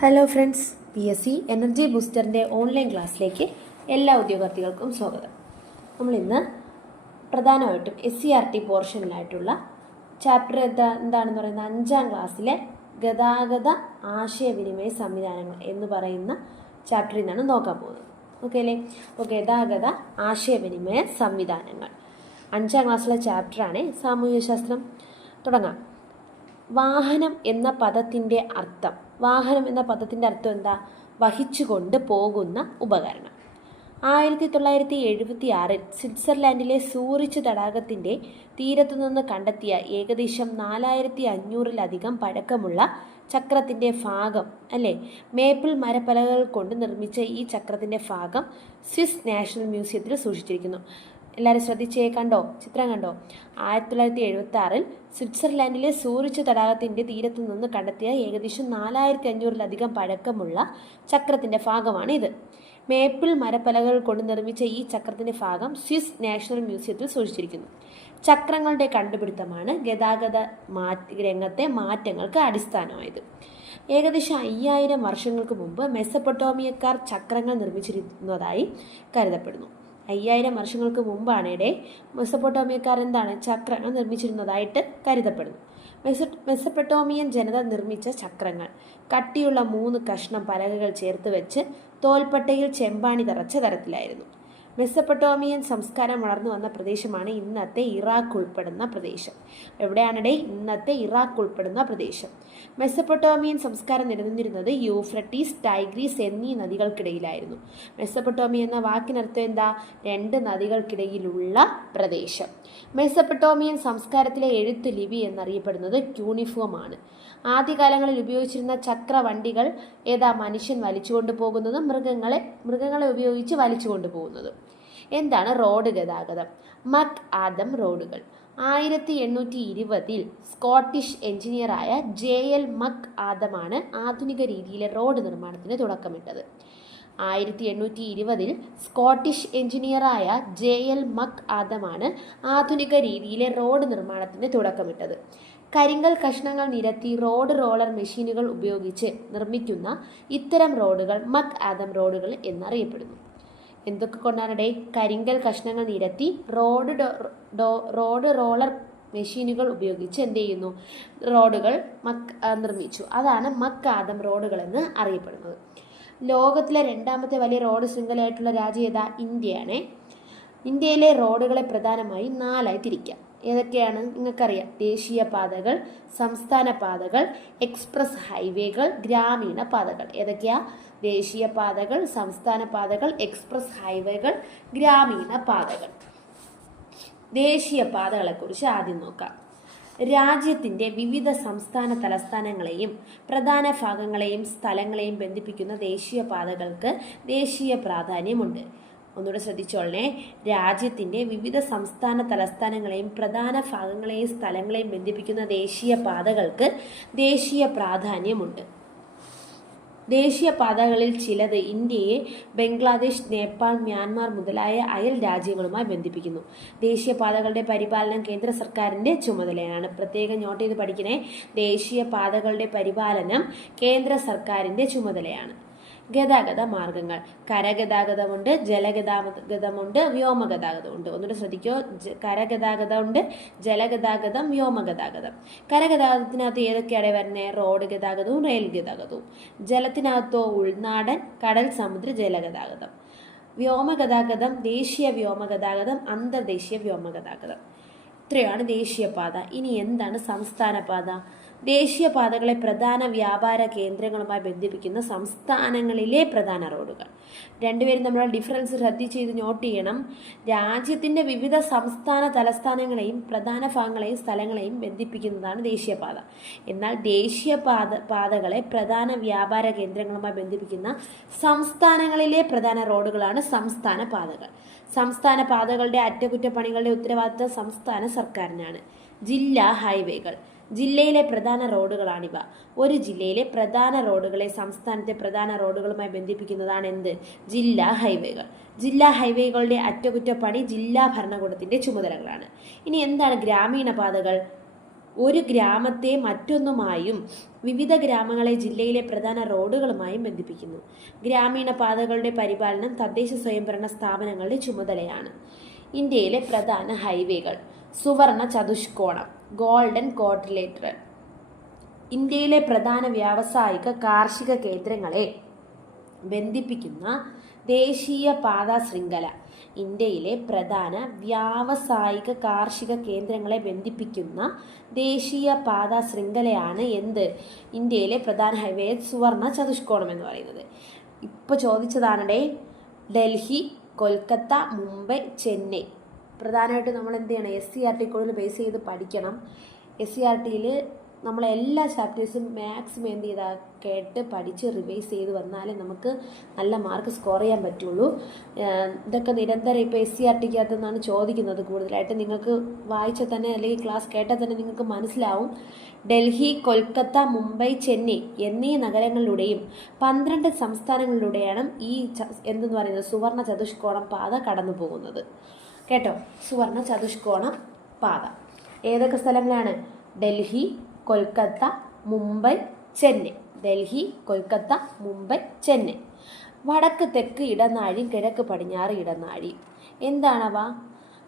Hello friends, PSC energy ബൂസ്റ്ററിൻ്റെ online ക്ലാസ്സിലേക്ക് എല്ലാ ഉദ്യോഗാർത്ഥികൾക്കും സ്വാഗതം. നമ്മളിന്ന് പ്രധാനമായിട്ടും SCERT പോർഷനിലായിട്ടുള്ള ചാപ്റ്റർ എന്താണെന്ന് പറയുന്നത് 5ാം ക്ലാസ്സിലെ ഗതാഗത ആശയവിനിമയ സംവിധാനങ്ങൾ എന്ന് പറയുന്ന ചാപ്റ്ററിൽ നിന്നാണ് നോക്കാൻ പോകുന്നത്. ഓക്കെ അല്ലേ? അപ്പോൾ ഗതാഗത ആശയവിനിമയ സംവിധാനങ്ങൾ 5ാം ക്ലാസ്സിലെ ചാപ്റ്ററാണ് സാമൂഹ്യശാസ്ത്രം. തുടങ്ങാം. വാഹനം എന്ന പദത്തിൻ്റെ അർത്ഥം എന്താ? വഹിച്ചുകൊണ്ട് പോകുന്ന ഉപകരണം. 1976 സ്വിറ്റ്സർലാൻഡിലെ സൂറിച്ച് തടാകത്തിൻ്റെ തീരത്തുനിന്ന് കണ്ടെത്തിയ ഏകദേശം 4500-ലധികം പഴക്കമുള്ള ചക്രത്തിൻ്റെ ഭാഗം മേപ്പിൾ മരപ്പലകൾ കൊണ്ട് നിർമ്മിച്ച ഈ ചക്രത്തിൻ്റെ ഭാഗം സ്വിസ് നാഷണൽ മ്യൂസിയത്തിൽ സൂക്ഷിച്ചിരിക്കുന്നു. എല്ലാവരും ശ്രദ്ധിച്ചേ, ചിത്രം കണ്ടോ? 1976 സ്വിറ്റ്സർലാൻഡിലെ സൂറിച്ച് തടാകത്തിൻ്റെ തീരത്തു നിന്ന് കണ്ടെത്തിയ ഏകദേശം 4500-ലധികം പഴക്കമുള്ള ചക്രത്തിൻ്റെ ഭാഗമാണ് ഇത്. മേപ്പിൾ മരപ്പലകൾ കൊണ്ട് നിർമ്മിച്ച ഈ ചക്രത്തിൻ്റെ ഭാഗം സ്വിസ് നാഷണൽ മ്യൂസിയത്തിൽ സൂക്ഷിച്ചിരിക്കുന്നു. ചക്രങ്ങളുടെ കണ്ടുപിടുത്തമാണ് ഗതാഗത രംഗത്തെ മാറ്റങ്ങൾക്ക് അടിസ്ഥാനമായത്. ഏകദേശം 5000 വർഷങ്ങൾക്ക് മുമ്പ് മെസപ്പൊട്ടോമിയക്കാർ ചക്രങ്ങൾ നിർമ്മിച്ചിരുന്നതായി കരുതപ്പെടുന്നു. 5000 വർഷങ്ങൾക്ക് മുമ്പാണ് മെസപ്പൊട്ടോമിയക്കാർ ചക്രങ്ങൾ നിർമ്മിച്ചിരുന്നതായിട്ട് കരുതപ്പെടുന്നു. മെസപ്പൊട്ടോമിയൻ ജനത നിർമ്മിച്ച ചക്രങ്ങൾ കട്ടിയുള്ള 3 കഷ്ണം പലകകൾ ചേർത്ത് വെച്ച് തോൽപ്പട്ടയിൽ ചെമ്പാണി തറച്ച തരത്തിലായിരുന്നു. മെസപ്പൊട്ടോമിയൻ സംസ്കാരം വളർന്നു വന്ന പ്രദേശമാണ് ഇന്നത്തെ ഇറാഖ് ഉൾപ്പെടുന്ന പ്രദേശം. എവിടെയാണ് ഇന്നത്തെ ഇറാഖ് ഉൾപ്പെടുന്ന പ്രദേശം? മെസപ്പൊട്ടോമിയൻ സംസ്കാരം നിലനിന്നിരുന്നത് യൂഫ്രട്ടീസ്, ടൈഗ്രീസ് എന്നീ നദികൾക്കിടയിലായിരുന്നു. മെസപ്പൊട്ടോമിയ എന്ന വാക്കിനർത്ഥം എന്താ? 2 നദികൾക്കിടയിലുള്ള പ്രദേശം. മെസപ്പൊട്ടോമിയൻ സംസ്കാരത്തിലെ എഴുത്ത് ലിപി എന്നറിയപ്പെടുന്നത് ക്യൂണിഫോം ആണ്. ആദ്യകാലങ്ങളിൽ ഉപയോഗിച്ചിരുന്ന ചക്രവണ്ടികൾ മനുഷ്യൻ വലിച്ചുകൊണ്ടു പോകുന്നതും മൃഗങ്ങളെ ഉപയോഗിച്ച് വലിച്ചുകൊണ്ടു പോകുന്നതും. എന്താണ് റോഡ് ഗതാഗതം? മക് ആദം റോഡുകൾ. 1820 സ്കോട്ടിഷ് എഞ്ചിനീയറായ JL മക് ആദമാണ് ആധുനിക രീതിയിലെ റോഡ് നിർമ്മാണത്തിന് തുടക്കമിട്ടത്. 1820 സ്കോട്ടിഷ് എഞ്ചിനീയറായ JL മക് ആദമാണ് ആധുനിക രീതിയിലെ റോഡ് നിർമ്മാണത്തിന് തുടക്കമിട്ടത്. കരിങ്കൽ കഷ്ണങ്ങൾ നിരത്തി റോഡ് റോളർ മെഷീനുകൾ ഉപയോഗിച്ച് നിർമ്മിക്കുന്ന ഇത്തരം റോഡുകൾ മക് ആദം റോഡുകൾ എന്നറിയപ്പെടുന്നു. എന്തൊക്കെ കൊണ്ടാണ് കരിങ്കൽ കഷ്ണങ്ങൾ നിരത്തി റോഡ് റോളർ മെഷീനുകൾ ഉപയോഗിച്ച് റോഡുകൾ നിർമ്മിച്ചു. അതാണ് മക് ആദം റോഡുകൾ എന്ന് അറിയപ്പെടുന്നത്. ലോകത്തിലെ 2ാമത്തെ വലിയ റോഡ് ശൃംഖലയായിട്ടുള്ള രാജ്യം ഇന്ത്യയാണ്. ഇന്ത്യയിലെ റോഡുകളെ പ്രധാനമായും 4ആയി തിരിക്കാം. ഏതൊക്കെയാണ് നിങ്ങൾക്കറിയാം? ദേശീയ പാതകൾ, സംസ്ഥാന പാതകൾ, എക്സ്പ്രസ് ഹൈവേകൾ, ഗ്രാമീണ പാതകൾ. ഏതൊക്കെയാ? ദേശീയ പാതകൾ, സംസ്ഥാന പാതകൾ, എക്സ്പ്രസ് ഹൈവേകൾ, ഗ്രാമീണ പാതകൾ. ദേശീയ പാതകളെക്കുറിച്ച് ആദ്യം നോക്കാം. രാജ്യത്തിൻ്റെ വിവിധ സംസ്ഥാന തലസ്ഥാനങ്ങളെയും പ്രധാന ഭാഗങ്ങളെയും സ്ഥലങ്ങളെയും ബന്ധിപ്പിക്കുന്ന ദേശീയ പാതകൾക്ക് ദേശീയ പ്രാധാന്യമുണ്ട്. ഒന്നുകൂടെ ശ്രദ്ധിച്ചോളണേ. രാജ്യത്തിൻ്റെ വിവിധ സംസ്ഥാന തലസ്ഥാനങ്ങളെയും പ്രധാന ഭാഗങ്ങളെയും സ്ഥലങ്ങളെയും ബന്ധിപ്പിക്കുന്ന ദേശീയ പാതകൾക്ക് ദേശീയ പ്രാധാന്യമുണ്ട്. ദേശീയ പാതകളിൽ ചിലത് ഇന്ത്യയെ ബംഗ്ലാദേശ്, നേപ്പാൾ, മ്യാൻമാർ മുതലായ അയൽ രാജ്യങ്ങളുമായി ബന്ധിപ്പിക്കുന്നു. ദേശീയ പാതകളുടെ പരിപാലനം കേന്ദ്ര സർക്കാരിൻ്റെ ചുമതലയാണ്. പ്രത്യേകം നോട്ട് ചെയ്ത് പഠിക്കണേ. ദേശീയ പാതകളുടെ പരിപാലനം കേന്ദ്ര സർക്കാരിൻ്റെ ചുമതലയാണ്. ഗതാഗത മാർഗങ്ങൾ. കരഗതാഗതമുണ്ട്, ജലഗതാഗതമുണ്ട്, വ്യോമഗതാഗതമുണ്ട്. ഒന്നുകൂടെ ശ്രദ്ധിക്കോ. കരഗതാഗതമുണ്ട്, ജലഗതാഗതം, വ്യോമഗതാഗതം. കരഗതാഗതത്തിനകത്ത് ഏതൊക്കെയാണ് വരുന്നത്? റോഡ് ഗതാഗതവും റെയിൽ ഗതാഗതവും. ജലത്തിനകത്തോ ഉൾനാടൻ, കടൽ, സമുദ്ര ജലഗതാഗതം. വ്യോമഗതാഗതം ദേശീയ വ്യോമഗതാഗതം, അന്തർദേശീയ വ്യോമഗതാഗതം. ഇത്രയാണ് ദേശീയപാത. ഇനി എന്താണ് സംസ്ഥാന പാത? ദേശീയപാതകളെ പ്രധാന വ്യാപാര കേന്ദ്രങ്ങളുമായി ബന്ധിപ്പിക്കുന്ന സംസ്ഥാനങ്ങളിലെ പ്രധാന റോഡുകൾ. രണ്ടുപേരും നമ്മൾ ഡിഫറൻസ് ശ്രദ്ധിച്ച് ഇത് നോട്ട് ചെയ്യണം. രാജ്യത്തിൻ്റെ വിവിധ സംസ്ഥാന തലസ്ഥാനങ്ങളെയും പ്രധാന ഭാഗങ്ങളെയും സ്ഥലങ്ങളെയും ബന്ധിപ്പിക്കുന്നതാണ് ദേശീയപാത. എന്നാൽ പാതകളെ പ്രധാന വ്യാപാര കേന്ദ്രങ്ങളുമായി ബന്ധിപ്പിക്കുന്ന സംസ്ഥാനങ്ങളിലെ പ്രധാന റോഡുകളാണ് സംസ്ഥാന പാതകൾ. സംസ്ഥാന പാതകളുടെ അറ്റകുറ്റപ്പണികളുടെ ഉത്തരവാദിത്തം സംസ്ഥാന സർക്കാരിനാണ്. ജില്ലാ ഹൈവേകൾ. ജില്ലയിലെ പ്രധാന റോഡുകളാണിവ. ഒരു ജില്ലയിലെ പ്രധാന റോഡുകളെ സംസ്ഥാനത്തെ പ്രധാന റോഡുകളുമായി ബന്ധിപ്പിക്കുന്നതാണ് ജില്ലാ ഹൈവേകൾ. ജില്ലാ ഹൈവേകളുടെ അറ്റകുറ്റപ്പണി ജില്ലാ ഭരണകൂടത്തിൻ്റെ ചുമതലകളാണ്. ഇനി എന്താണ് ഗ്രാമീണ പാതകൾ? ഒരു ഗ്രാമത്തെ മറ്റൊന്നുമായും വിവിധ ഗ്രാമങ്ങളെ ജില്ലയിലെ പ്രധാന റോഡുകളുമായും ബന്ധിപ്പിക്കുന്നു. ഗ്രാമീണ പാതകളുടെ പരിപാലനം തദ്ദേശ സ്വയംഭരണ സ്ഥാപനങ്ങളുടെ ചുമതലയാണ്. ഇന്ത്യയിലെ പ്രധാന ഹൈവേകൾ: സുവർണ ചതുഷ്കോണം, ഗോൾഡൻ ക്വാഡ്രിലേറ്ററൽ. ഇന്ത്യയിലെ പ്രധാന വ്യാവസായിക കാർഷിക കേന്ദ്രങ്ങളെ ബന്ധിപ്പിക്കുന്ന ദേശീയ പാതാ ശൃംഖല. ഇന്ത്യയിലെ പ്രധാന വ്യാവസായിക കാർഷിക കേന്ദ്രങ്ങളെ ബന്ധിപ്പിക്കുന്ന ദേശീയ പാതാ ശൃംഖലയാണ് എന്ത്? ഇന്ത്യയിലെ പ്രധാന ഹൈവേ സുവർണ ചതുഷ്കോണം എന്ന് പറയുന്നത്. ഇപ്പോൾ ചോദിച്ചതാണേ ഡൽഹി, കൊൽക്കത്ത, മുംബൈ, ചെന്നൈ. പ്രധാനമായിട്ട് നമ്മൾ എന്ത് ചെയ്യണം? SCERT കൂടുതൽ ബേസ് ചെയ്ത് പഠിക്കണം. SCERTയിൽ നമ്മളെല്ലാ ചാപ്റ്റേഴ്സും മാക്സിമം എന്ത് ചെയ്താൽ കേട്ട് പഠിച്ച് റിവൈസ് ചെയ്ത് വന്നാലേ നമുക്ക് നല്ല മാർക്ക് സ്കോർ ചെയ്യാൻ പറ്റുള്ളൂ. ഇതൊക്കെ നിരന്തരം ഇപ്പോൾ SCERTക്കകത്ത് നിന്നാണ് ചോദിക്കുന്നത് കൂടുതലായിട്ട്. നിങ്ങൾക്ക് വായിച്ചാൽ തന്നെ അല്ലെങ്കിൽ ക്ലാസ് കേട്ടാൽ തന്നെ നിങ്ങൾക്ക് മനസ്സിലാവും. ഡൽഹി, കൊൽക്കത്ത, മുംബൈ, ചെന്നൈ എന്നീ നഗരങ്ങളിലൂടെയും 12 സംസ്ഥാനങ്ങളിലൂടെയാണ് ഈ എന്തെന്ന് പറയുന്നത് സുവർണ ചതുഷ്കോണം പാത കടന്നു പോകുന്നത്. കേട്ടോ, സുവർണ ചതുഷ്കോണം പാത ഏതൊക്കെ സ്ഥലങ്ങളാണ്? ഡൽഹി, കൊൽക്കത്ത, മുംബൈ, ചെന്നൈ. ഡൽഹി, കൊൽക്കത്ത, മുംബൈ, ചെന്നൈ. വടക്ക് തെക്ക് ഇടനാഴി, കിഴക്ക് പടിഞ്ഞാറ് ഇടനാഴി. എന്താണവ?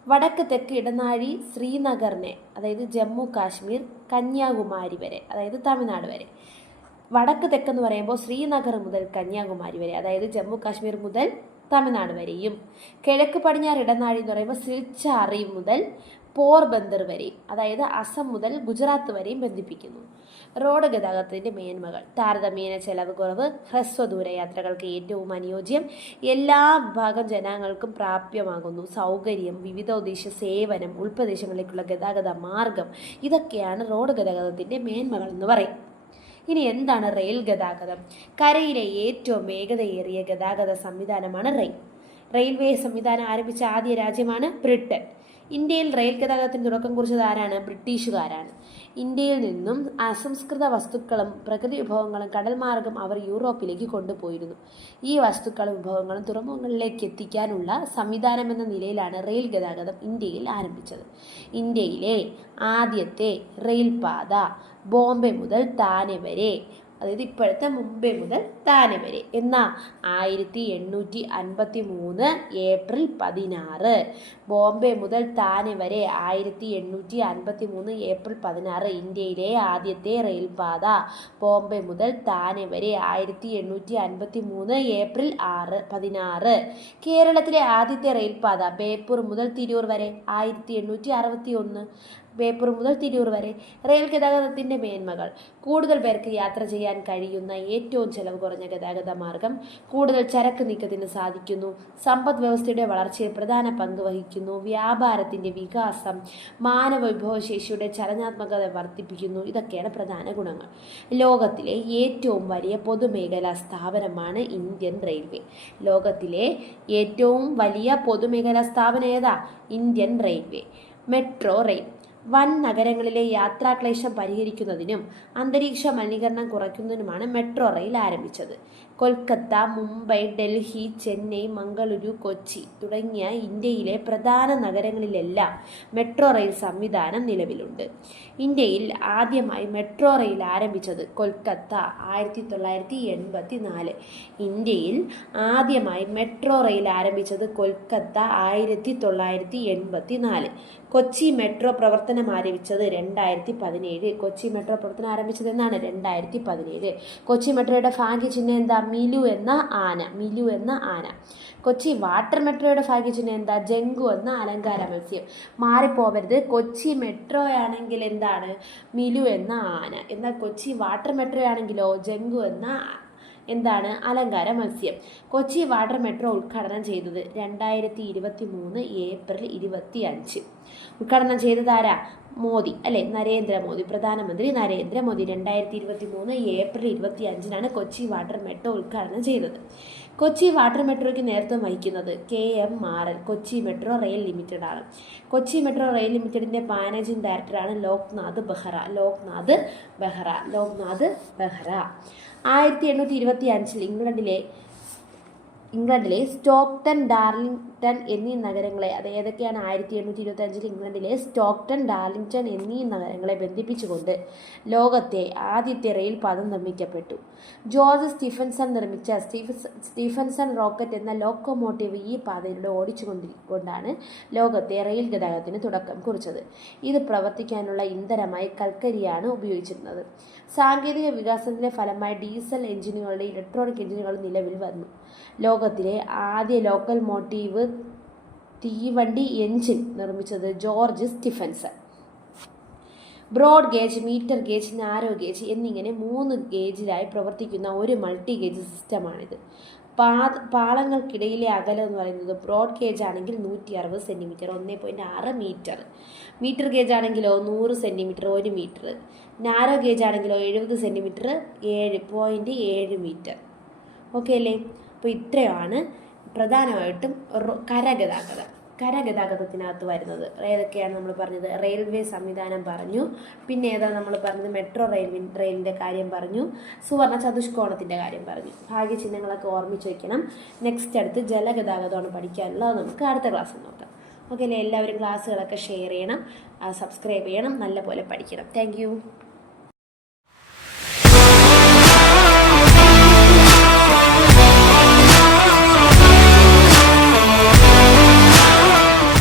വടക്ക് തെക്ക് ഇടനാഴി ശ്രീനഗറിനെ, അതായത് ജമ്മു കാശ്മീർ, കന്യാകുമാരി വരെ, അതായത് തമിഴ്നാട് വരെ. വടക്ക് തെക്കെന്ന് പറയുമ്പോൾ ശ്രീനഗർ മുതൽ കന്യാകുമാരി വരെ, അതായത് ജമ്മു കാശ്മീർ മുതൽ തമിഴ്നാട് വരെയും. കിഴക്ക് പടിഞ്ഞാറ് ഇടനാഴി എന്ന് പറയുമ്പോൾ സിൽച്ചാറി മുതൽ പോർബന്ദർ വരെ, അതായത് അസം മുതൽ ഗുജറാത്ത് വരെയും ബന്ധിപ്പിക്കുന്നു. റോഡ് ഗതാഗതത്തിൻ്റെ മേന്മകൾ: താരതമ്യേന ചെലവ് കുറവ്, ഹ്രസ്വദൂര യാത്രകൾക്ക് ഏറ്റവും അനുയോജ്യം, എല്ലാ വിഭാഗം ജനങ്ങൾക്കും പ്രാപ്യമാകുന്നു, സൗകര്യം, വിവിധോദ്ദേശ സേവനം, ഉൾപ്രദേശങ്ങളിലേക്കുള്ള ഗതാഗത മാർഗം. ഇതൊക്കെയാണ് റോഡ് ഗതാഗതത്തിൻ്റെ മേന്മകൾ എന്ന് പറയും. ഇനി എന്താണ് റെയിൽ ഗതാഗതം? കരയിലെ ഏറ്റവും വേഗതയേറിയ ഗതാഗത സംവിധാനമാണ് റെയിൽ. റെയിൽവേ സംവിധാനം ആരംഭിച്ച ആദ്യ രാജ്യമാണ് ബ്രിട്ടൻ. ഇന്ത്യയിൽ റെയിൽ ഗതാഗതത്തിന് തുടക്കം കുറിച്ചത് ആരാണ്? ബ്രിട്ടീഷുകാരാണ്. ഇന്ത്യയിൽ നിന്നും അസംസ്കൃത വസ്തുക്കളും പ്രകൃതി വിഭവങ്ങളും കടൽ മാർഗം അവർ യൂറോപ്പിലേക്ക് കൊണ്ടുപോയിരുന്നു. ഈ വസ്തുക്കളും വിഭവങ്ങളും തുറമുഖങ്ങളിലേക്ക് എത്തിക്കാനുള്ള സംവിധാനം എന്ന നിലയിലാണ് റെയിൽ ഗതാഗതം ഇന്ത്യയിൽ ആരംഭിച്ചത്. ഇന്ത്യയിലെ ആദ്യത്തെ റെയിൽ പാത ബോംബെ മുതൽ താനെ വരെ, അതായത് ഇപ്പോഴത്തെ മുംബൈ മുതൽ താനെ വരെ എന്നാ 1853 ഏപ്രിൽ 16. ബോംബെ മുതൽ താനെ വരെ 1853 ഏപ്രിൽ 16 ഇന്ത്യയിലെ ആദ്യത്തെ റെയിൽപാത. ബോംബെ മുതൽ താനെ വരെ 1853 ഏപ്രിൽ 16. കേരളത്തിലെ ആദ്യത്തെ റെയിൽപാത ബേപ്പൂർ മുതൽ തിരൂർ വരെ 1861. ബേപ്പൂർ മുതൽ തിരൂർ വരെ. റെയിൽ ഗതാഗതത്തിൻ്റെ മേന്മകൾ: കൂടുതൽ പേർക്ക് യാത്ര ചെയ്യാൻ കഴിയുന്ന ഏറ്റവും ചെലവ് കുറഞ്ഞ ഗതാഗത മാർഗം, കൂടുതൽ ചരക്ക് നീക്കത്തിന് സാധിക്കുന്നു, സമ്പദ് വ്യവസ്ഥയുടെ വളർച്ചയിൽ പ്രധാന പങ്ക് വഹിക്കുന്നു, വ്യാപാരത്തിൻ്റെ വികാസം, മാനവ വിഭവശേഷിയുടെ ചലനാത്മകത വർദ്ധിപ്പിക്കുന്നു. ഇതൊക്കെയാണ് പ്രധാന ഗുണങ്ങൾ. ലോകത്തിലെ ഏറ്റവും വലിയ പൊതുമേഖലാ സ്ഥാപനമാണ് ഇന്ത്യൻ റെയിൽവേ. ലോകത്തിലെ ഏറ്റവും വലിയ പൊതുമേഖലാ സ്ഥാപനം ഏതാ? Indian railway. മെട്രോ റെയിൽ വൻ നഗരങ്ങളിലെ യാത്രാക്ലേശം പരിഹരിക്കുന്നതിനും അന്തരീക്ഷ മലിനീകരണം കുറയ്ക്കുന്നതിനുമാണ് മെട്രോ റെയിൽ ആരംഭിച്ചത്. കൊൽക്കത്ത, മുംബൈ, ഡൽഹി, ചെന്നൈ, മംഗളൂരു, കൊച്ചി തുടങ്ങിയ ഇന്ത്യയിലെ പ്രധാന നഗരങ്ങളിലെല്ലാം മെട്രോ റെയിൽ സംവിധാനം നിലവിലുണ്ട്. ഇന്ത്യയിൽ ആദ്യമായി മെട്രോ റെയിൽ ആരംഭിച്ചത് കൊൽക്കത്ത 1984. ഇന്ത്യയിൽ ആദ്യമായി മെട്രോ റെയിൽ ആരംഭിച്ചത് കൊൽക്കത്ത 1984. കൊച്ചി മെട്രോ പ്രവർത്തനം ആരംഭിച്ചത് 2017. കൊച്ചി മെട്രോ പ്രവർത്തനം ആരംഭിച്ചത് എന്നാണ് 2017. കൊച്ചി മെട്രോയുടെ ഭാഗ്യചിഹ്നം എന്താ? മിലു എന്ന ആന. മിലു എന്ന ആന. കൊച്ചി വാട്ടർ മെട്രോയുടെ ഭാഗ്യചിഹ്നം എന്താ? ജങ്കു എന്ന അലങ്കാര മത്സ്യം. മാറിപ്പോവരുത്. കൊച്ചി മെട്രോ ആണെങ്കിൽ എന്താണ്? മിലു എന്ന ആന. എന്നാൽ കൊച്ചി വാട്ടർ മെട്രോ ആണെങ്കിലോ ജങ്കു എന്ന എന്താണ്? അലങ്കാര മത്സ്യം. കൊച്ചി വാട്ടർ മെട്രോ ഉദ്ഘാടനം ചെയ്തത് 2023 ഏപ്രിൽ 25. ഉദ്ഘാടനം ചെയ്തതാരാ? മോദി അല്ലേ? നരേന്ദ്രമോദി, പ്രധാനമന്ത്രി Narendra Modi 2023 April 25 Kochi water metro ഉദ്ഘാടനം ചെയ്തത്. കൊച്ചി വാട്ടർ മെട്രോയ്ക്ക് നേതൃത്വം വഹിക്കുന്നത് KMRL, Kochi metro rail limited ആണ്. കൊച്ചി മെട്രോ റെയിൽ ലിമിറ്റഡിൻ്റെ മാനേജിംഗ് ഡയറക്ടറാണ് ലോക്നാഥ് ബെഹ്റ. 1825 ഇംഗ്ലണ്ടിലെ ഇംഗ്ലണ്ടിലെ സ്റ്റോക്ടൺ, ഡാർലിംഗ്ടൺ എന്നീ നഗരങ്ങളെ, അത് ഏതൊക്കെയാണ് 1825 ഇംഗ്ലണ്ടിലെ സ്റ്റോക്ടൺ, ഡാർലിംഗ്ടൺ എന്നീ നഗരങ്ങളെ ബന്ധിപ്പിച്ചുകൊണ്ട് ലോകത്തെ ആദ്യത്തെ റെയിൽപാത നിർമ്മിക്കപ്പെട്ടു. ജോർജ് സ്റ്റീഫൻസൺ നിർമ്മിച്ച സ്റ്റീഫൻസൺ റോക്കറ്റ് എന്ന ലോക്കോമോട്ടീവ് ഈ പാതയിലൂടെ ഓടിച്ചുകൊണ്ടാണ് ലോകത്തെ റെയിൽ ഗതാഗതത്തിന് തുടക്കം കുറിച്ചത്. ഇത് പ്രവർത്തിക്കാനുള്ള ഇന്ധനമായി കൽക്കരിയാണ് ഉപയോഗിച്ചിരുന്നത്. സാങ്കേതിക വികാസത്തിന്റെ ഫലമായി ഡീസൽ എഞ്ചിനുകളുടെ ഇലക്ട്രോണിക് എഞ്ചിനുകൾ നിലവിൽ വന്നു. ലോകത്തിലെ ആദ്യ ലോക്കോമോട്ടീവ് തീവണ്ടി എഞ്ചിൻ നിർമ്മിച്ചത് George Stephenson. Broad gauge, metre gauge, narrow gauge എന്നിങ്ങനെ 3 ഗേജിലായി പ്രവർത്തിക്കുന്ന ഒരു മൾട്ടി ഗേജ് സിസ്റ്റമാണിത്. പാളങ്ങൾക്കിടയിലെ അകലം എന്ന് പറയുന്നത് ബ്രോഡ് ഗേജ് ആണെങ്കിൽ 160 സെൻറ്റിമീറ്റർ, 1.6 മീറ്റർ. മീറ്റർ ഗേജ് ആണെങ്കിലോ 100 സെൻറ്റിമീറ്റർ, 1 മീറ്റർ. നാരോ ഗേജ് ആണെങ്കിലോ 70 സെൻറ്റിമീറ്റർ, 7.7 മീറ്റർ. ഓക്കെ അല്ലേ? അപ്പോൾ ഇത്രയാണ് പ്രധാനമായിട്ടും കരഗതാഗതത്തിനകത്ത് വരുന്നത്. ഏതൊക്കെയാണ് നമ്മൾ പറഞ്ഞത്? റെയിൽവേ സംവിധാനം പറഞ്ഞു, പിന്നെ ഏതാ നമ്മൾ പറഞ്ഞത്? മെട്രോ റെയിലിൻ്റെ കാര്യം പറഞ്ഞു, സുവർണ ചതുഷ്കോണത്തിൻ്റെ കാര്യം പറഞ്ഞു. ഭാഗ്യചിഹ്നങ്ങളൊക്കെ ഓർമ്മിച്ച് വയ്ക്കണം. നെക്സ്റ്റ് അടുത്ത് ജലഗതാഗതമാണ് പഠിക്കാനുള്ളത്. നമുക്ക് അടുത്ത ക്ലാസ്സിൽ നോക്കാം. ഓക്കെ അല്ലേ? എല്ലാവരും ക്ലാസ്സുകളൊക്കെ ഷെയർ ചെയ്യണം, സബ്സ്ക്രൈബ് ചെയ്യണം, നല്ലപോലെ പഠിക്കണം. താങ്ക്